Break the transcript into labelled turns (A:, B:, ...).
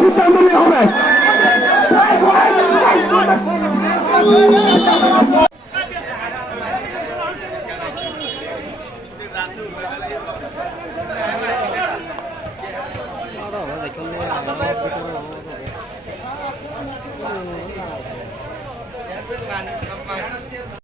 A: সিদ্ধান্ত নেওয়া হবে
B: Hãy Bukan.